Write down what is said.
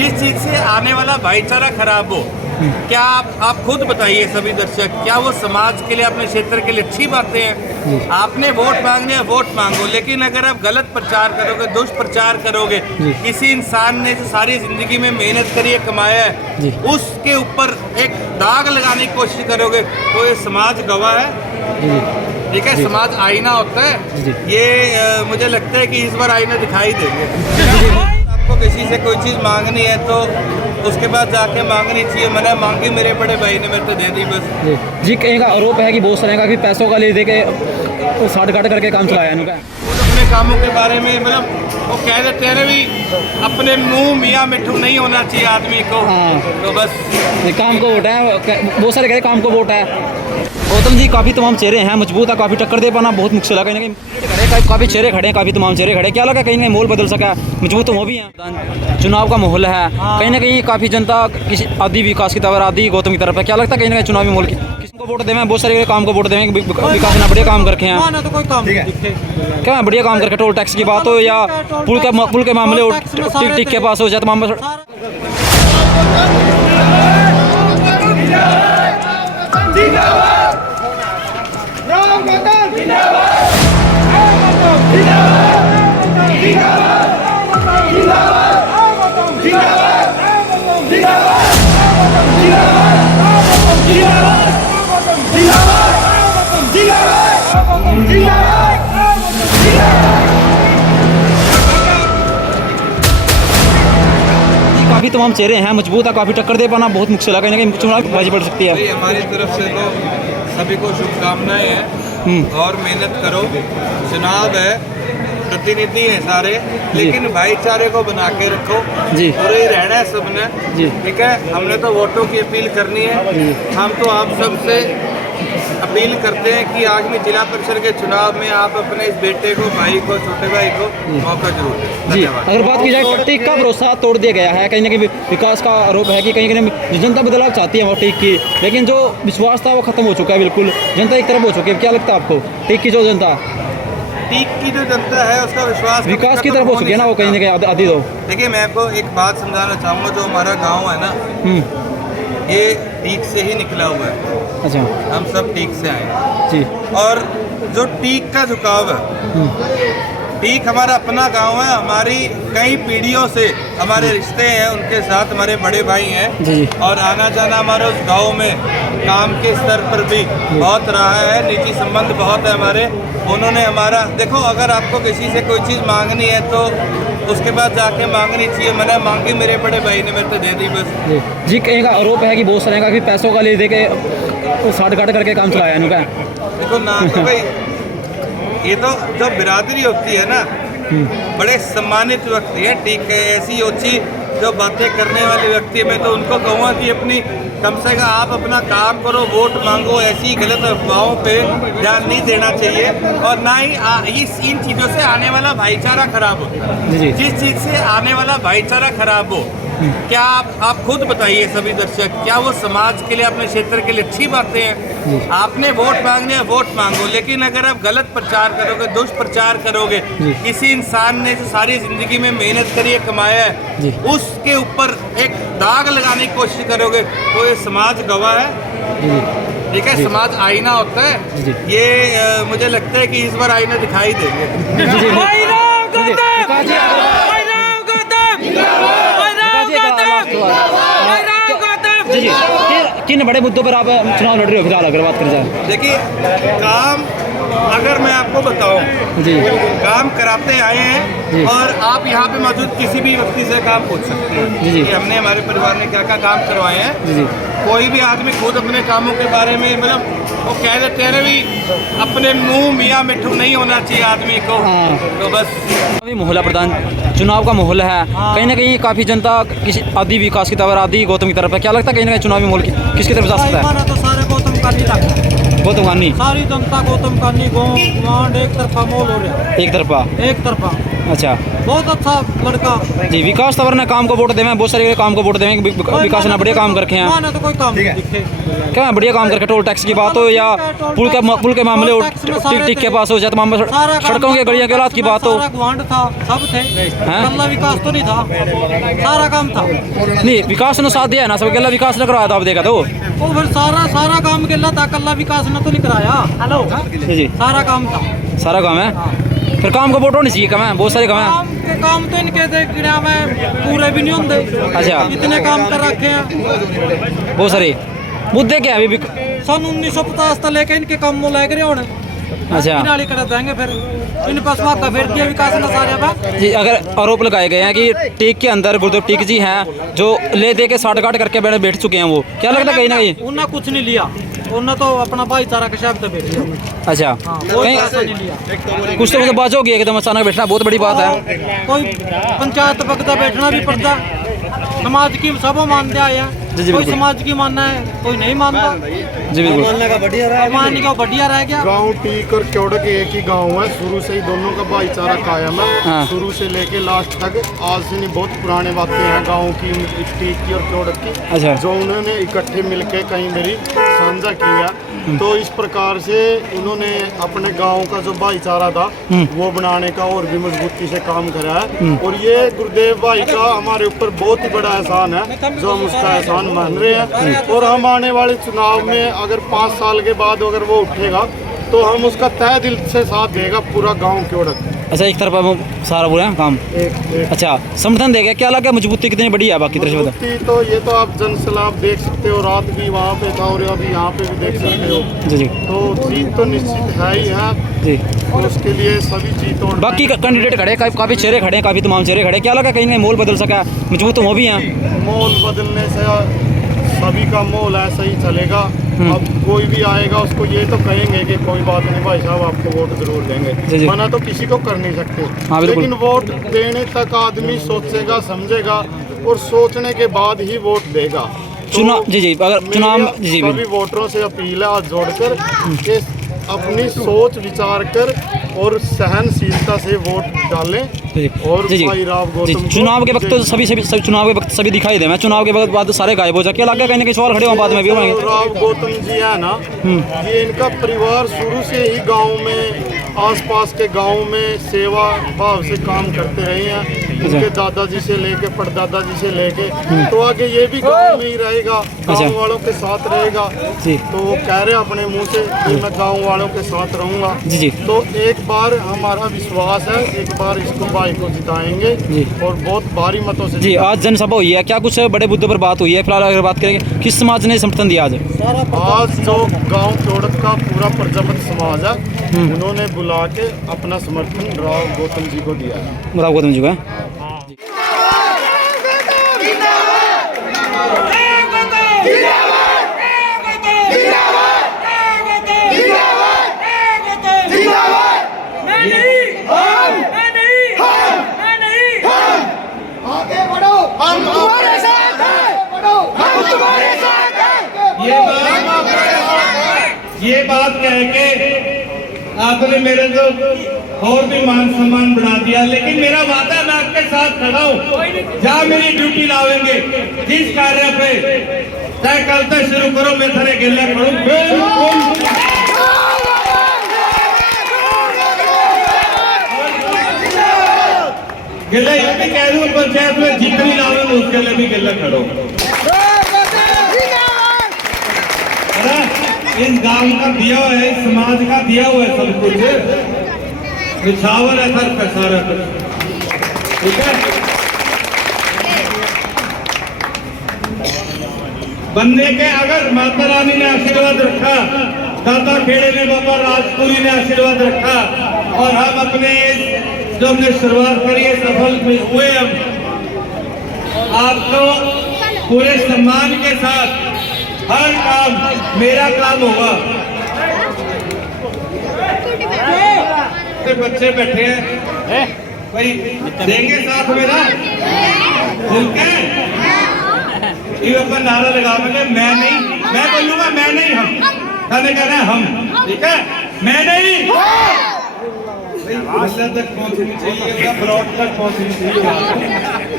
जिस चीज से आने वाला भाईचारा खराब हो, क्या आप खुद बताइए सभी दर्शक, क्या वो समाज के लिए, अपने क्षेत्र के लिए अच्छी बातें हैं? आपने वोट मांगने हैं, वोट मांगो, लेकिन अगर आप गलत प्रचार करोगे, दुष्प्रचार करोगे, किसी इंसान ने जो सारी जिंदगी में मेहनत करी है, कमाया है, उसके ऊपर एक दाग लगाने की कोशिश करोगे तो ये समाज गवाह है। ठीक है, समाज आईना होता है। ये मुझे लगता है कि इस बार आईना दिखाई देंगे। आपको किसी से कोई चीज़ मांगनी है तो उसके बाद जाके मांगनी चाहिए। मैंने मांगी, मेरे बड़े भाई ने मेरे को दे दी बस। जी कहीं का आरोप है कि बहुत सारे का कि पैसों का ले दे के साठ काट करके काम चलाया इनका। अपने कामों के बारे में मतलब वो कह देते हैं ना भी अपने मुंह मियाँ मिठू नहीं होना चाहिए आदमी को। तो बस काम को वोट है, बहुत सारे कहते काम को वोट है। गौतम जी काफ़ी तमाम चेहरे हैं, मजबूत है, काफ़ी टक्कर दे पाना बहुत मुश्किल है। कहीं ना कहीं काफ़ी चेहरे खड़े हैं, काफ़ी तमाम चेहरे खड़े, क्या लगा कहीं ना माहौल बदल सका है, मजबूत तो वो भी हैं। चुनाव का माहौल है, कहीं ना कहीं काफ़ी जनता किसी आदि विकास की तरफ, आदि गौतम की तरफ है। क्या लगता है कहीं ना कहीं चुनावी माहौल की किसको वोट देवें? बहुत सारे काम को वोट देवें, विकास ने बढ़िया काम करके हैं, तो कोई काम क्या बढ़िया काम करके, टोल टैक्स की बात हो या पुल के मामले हो, टिक के पास हो जाए तमाम। काफ़ी तमाम चेहरे हैं, मजबूत है, काफ़ी टक्कर दे पाना बहुत मुश्किल है। कहीं ना कहीं चुनाव बाजी पड़ सकती है। हमारी तरफ से तो सभी को शुभकामनाएं हैं और मेहनत करो। चुनाव है, प्रतिनिधि हैं सारे, लेकिन भाईचारे को बना के रखो। जी, पूरे ही रहना है सबने। ठीक है, हमने तो वोटों की अपील करनी है। हम तो आप सबसे अपील करते हैं कि आगामी जिला परिषद के चुनाव में आप अपने इस बेटे को, भाई को, छोटे भाई को मौका जरूर दें। जी, अगर बात की जाए टिक का भरोसा तोड़ दिया गया है, कहीं ना कहीं विकास का आरोप है कि कहीं ना कहीं जनता बदलाव चाहती है वो टिक की, लेकिन जो विश्वास था वो खत्म हो चुका है, बिल्कुल जनता एक तरफ हो चुकी है। क्या लगता है आपको टिक की जो जनता, टीक की जो जनता है उसका विश्वास विकास की तरफ हो चुकी है ना वो कहीं ना कहीं आदि दो? देखिए, मैं आपको एक बात समझाना चाहूँगा, जो हमारा गाँव है ना, ये टीक से ही निकला हुआ है। अच्छा, हम सब टीक से आए जी। और जो टीक का झुकाव है, टीक हमारा अपना गांव है, हमारी कई पीढ़ियों से हमारे रिश्ते हैं उनके साथ, हमारे बड़े भाई हैं जी। और आना जाना हमारे उस गांव में काम के स्तर पर भी बहुत रहा है, निजी संबंध बहुत है हमारे। उन्होंने हमारा, देखो, अगर आपको किसी से कोई चीज़ मांगनी है तो उसके बाद जाके मांगनी चाहिए। मैंने मांगी, मेरे बड़े भाई ने मेरे को दे दी बस। जी कहीं का आरोप है कि बहुत सारे का कि पैसों का ले दे के साठ काट करके काम चलाया इनका। देखो ना, तो भाई ये तो जो बिरादरी होती है ना, बड़े सम्मानित व्यक्ति है। ठीक है, ऐसी ओछी जो बातें करने वाले व्यक्ति, मैं तो उनको कहूँगा कि अपनी कम से कम आप अपना काम करो, वोट मांगो, ऐसी गलत अफवाहों पे ध्यान नहीं देना चाहिए। और ना ही इन चीज़ों से आने वाला भाईचारा खराब होता है। जिस चीज़ से आने वाला भाईचारा खराब हो, क्या आप खुद बताइए सभी दर्शक, क्या वो समाज के लिए, अपने क्षेत्र के लिए अच्छी बातें हैं? आपने वोट मांगने हैं, वोट मांगो, लेकिन अगर आप गलत प्रचार करोगे, दुष्प्रचार करोगे, किसी इंसान ने जो सारी जिंदगी में मेहनत करी है, कमाया है, उसके ऊपर एक दाग लगाने की कोशिश करोगे तो ये समाज गवाह है। ठीक है, समाज आईना होता है। ये मुझे लगता है कि इस बार आईना दिखाई देंगे। किन बड़े मुद्दों पर आप चुनाव लड़ रहे हो फिलहाल, अगर बात करें जाए? देखिए, काम अगर मैं आपको बताऊं जी, काम कराते आए हैं और आप यहाँ पे मौजूद किसी भी व्यक्ति से काम पूछ सकते हैं कि हमने, हमारे परिवार ने क्या क्या काम करवाए हैं। कोई भी आदमी खुद अपने कामों के बारे में, मतलब वो कह देते हैं ना भी अपने मुंह मियाँ मिठू नहीं होना चाहिए आदमी को। तो बस अभी माहौल प्रधान, चुनाव का माहौल है, कहीं ना कहीं काफ़ी जनता किसी आदि विकास की तरफ, आदि गौतम की तरफ है। क्या लगता है कहीं ना कहीं चुनावी माहौल की किसकी तरफ जा सकता है? तो सारे गौतम का नहीं लगता, गौतम गांधी, सारी जनता गौतम का नहीं, गाँव एक तरफा माहौल हो रहा है, एक तरफा। अच्छा बहुत अच्छा लड़का। जी, विकास तंवर ने काम को वोट देवे, बहुत सारे काम को वोट देवे। विकास ने बढ़िया काम करके हैं, मैंने तो कोई काम नहीं दिखे। क्या है बढ़िया काम करके। टोल टैक्स की बात हो या पुल के मामले हो, टिक के पास हो, या तमाम सड़कों के गलियों के हालात की बात हो। सारा गुआंढ था, सब थे। कल्ला विकास तो नहीं था, सारा काम था। नहीं, विकास ने साथ दिया है ना, सब गला विकास ने करवाया था। आप देखा तो वो फिर सारा काम गिल्ला था, कल्ला विकास ने तो नहीं कराया। हेलो जी, सारा काम था। सारा काम है। फिर काम को वोट होनी चाहिए, कम है, बहुत सारे काम है। काम तो इनके गिरा में पूरे भी नहीं होंगे। अच्छा, इतने काम कर रखे हैं बहुत सारे मुद्दे क्या है अभी। सन 1950 तक लेके इनके काम में लग रहे होने। अच्छा नाली कर देंगे फिर इन पास वादा फिर दिया विकास ने सारे बा। जी, अगर आरोप लगाए गए हैं कि टीक के अंदर गुरुदेव टीक जी हैं जो ले दे के साठ गांठ करके बैठ चुके हैं, वो क्या लगता है कहीं ना कहीं उन्हें कुछ नहीं लिया, उन्हें तो अपना भाईचारा के शब्द बैठ लिया। अच्छा, कोई पैसा नहीं लिया। कुछ तो बात होगी एकदम अचानक बैठना बहुत बड़ी बात है। कोई पंचायत पकता बैठना भी पड़ता, समाज की सब मानते आया। जी, कोई बिल्कुल। समाज की मानना है, कोई नहीं मानता। जी बिल्कुल, मानने का बढ़िया रह गया। गांव टीक और क्योड़क एक ही गांव है, शुरू से ही दोनों का भाईचारा कायम है। हाँ। शुरू से लेके लास्ट तक आज से नहीं, बहुत पुराने बातें हैं गांव की, टीक की और क्योड़क की, अच्छा। जो उन्होंने इकट्ठे मिलके कहीं मेरी साझा किया। तो इस प्रकार से उन्होंने अपने गांव का जो भाईचारा था वो बनाने का और भी मजबूती से काम करा है। और ये गुरुदेव भाई का हमारे ऊपर बहुत ही बड़ा एहसान है, जो हम उसका एहसान मान रहे हैं। और हम आने वाले चुनाव में अगर 5 साल के बाद अगर वो उठेगा तो हम उसका तहे दिल से साथ देगा पूरा गांव क्योड़क। अच्छा, एक तरफ वो सारा बुरा है काम। अच्छा, समर्थन देगा, क्या लगा मजबूती कितनी बड़ी है बाकी तरफ से बता। मजबूती तो ये तो आप जनसलाब देख सकते हो, रात भी वहाँ पे था और अभी यहाँ पे भी देख सकते हो। जी जी तो जीत तो निश्चित है ही है, जी। और उसके लिए सभी जीत और बाकी कैंडिडेट खड़े, काफ़ी चेहरे खड़े हैं, काफ़ी तमाम चेहरे खड़े, क्या लगा कहीं ना मोल बदल सका, मजबूत तो वो भी हैं। माहौल बदलने से सभी का माहौल ऐसा ही चलेगा। अब कोई भी आएगा उसको ये तो कहेंगे कि कोई बात नहीं भाई साहब, आपको वोट जरूर जी, देंगे, जी। मना तो किसी को कर नहीं सकते। हाँ, बिल्कुल। लेकिन वोट देने तक आदमी सोचेगा, समझेगा और सोचने के बाद ही वोट देगा। चुनाव जी जी, अगर चुनाव मेरी जी सभी वोटरों से अपील है हाथ जोड़कर कि अपनी सोच विचार कर और सहनशीलता से वोट डालें। जी और जी भाई राव जी, गौतम को चुनाव के वक्त तो सभी चुनाव के वक्त सभी दिखाई दे, मैं चुनाव के बाद सारे गायब हो जाए, क्या लगा कहीं ना कहीं सवाल खड़े हो बाद में भी होंगे। राव गौतम जी है ना, ये इनका परिवार शुरू से ही गांव में, आसपास के गांव में सेवा भाव से काम करते रहे हैं। इनके दादाजी से लेके परदादा जी से लेके तो आगे ये भी गांव में ही रहेगा, गांव वालों के साथ रहेगा। जी। तो वो कह रहे अपने मुंह से कि मैं गांव वालों के साथ रहूंगा। जी जी। तो एक बार हमारा विश्वास है, एक बार इसको भाई को जिताएंगे जी। और बहुत भारी मतों से जी, आज जनसभा हुई है, क्या कुछ बड़े मुद्दों पर बात हुई है? फिलहाल अगर बात करेंगे, किस समाज ने समर्थन दिया आज? आज जो गांव क्योड़क का पूरा प्रजापति समाज है, उन्होंने बुला के अपना समर्थन राव गौतम जी को दिया है। राव गौतम जी को है। ये बात कह के आपने मेरे तो और भी मान सम्मान बढ़ा दिया, लेकिन मेरा वादा है मैं आपके साथ खड़ा हूँ। जहाँ मेरी ड्यूटी लावेंगे, जिस कार्य पे तय कल तक शुरू करो, मैं थारे गिल्ला करूँ बिल्कुल। गिल्ला ये भी कह दूँ, पंचायत में जितनी लावेंगे उसके लिए भी गिल्ला करो। इस गांव का दिया हुआ है, इस समाज का दिया हुआ है सब कुछ, निछावर है सर पे सारा कुछ, ठीक है। बनने के अगर माता रानी ने आशीर्वाद रखा, दादा खेड़े ने, बाबा राजपुरी ने आशीर्वाद रखा, और हम अपने जो हमने शुरुआत करी है सफल हुए। हम आपको पूरे सम्मान के साथ हर काम मेरा काम होगा। बच्चे बैठे हैं भाई, देंगे साथ मेरा मिलके ये अपन नारा लगावेंगे, मैं नहीं, मैं बोलूंगा मैं नहीं, हम कहने कहना है हम, ठीक है, मैं नहीं। तक पहुंचनी चाहिए, ब्रॉड तक पहुंचनी चाहिए।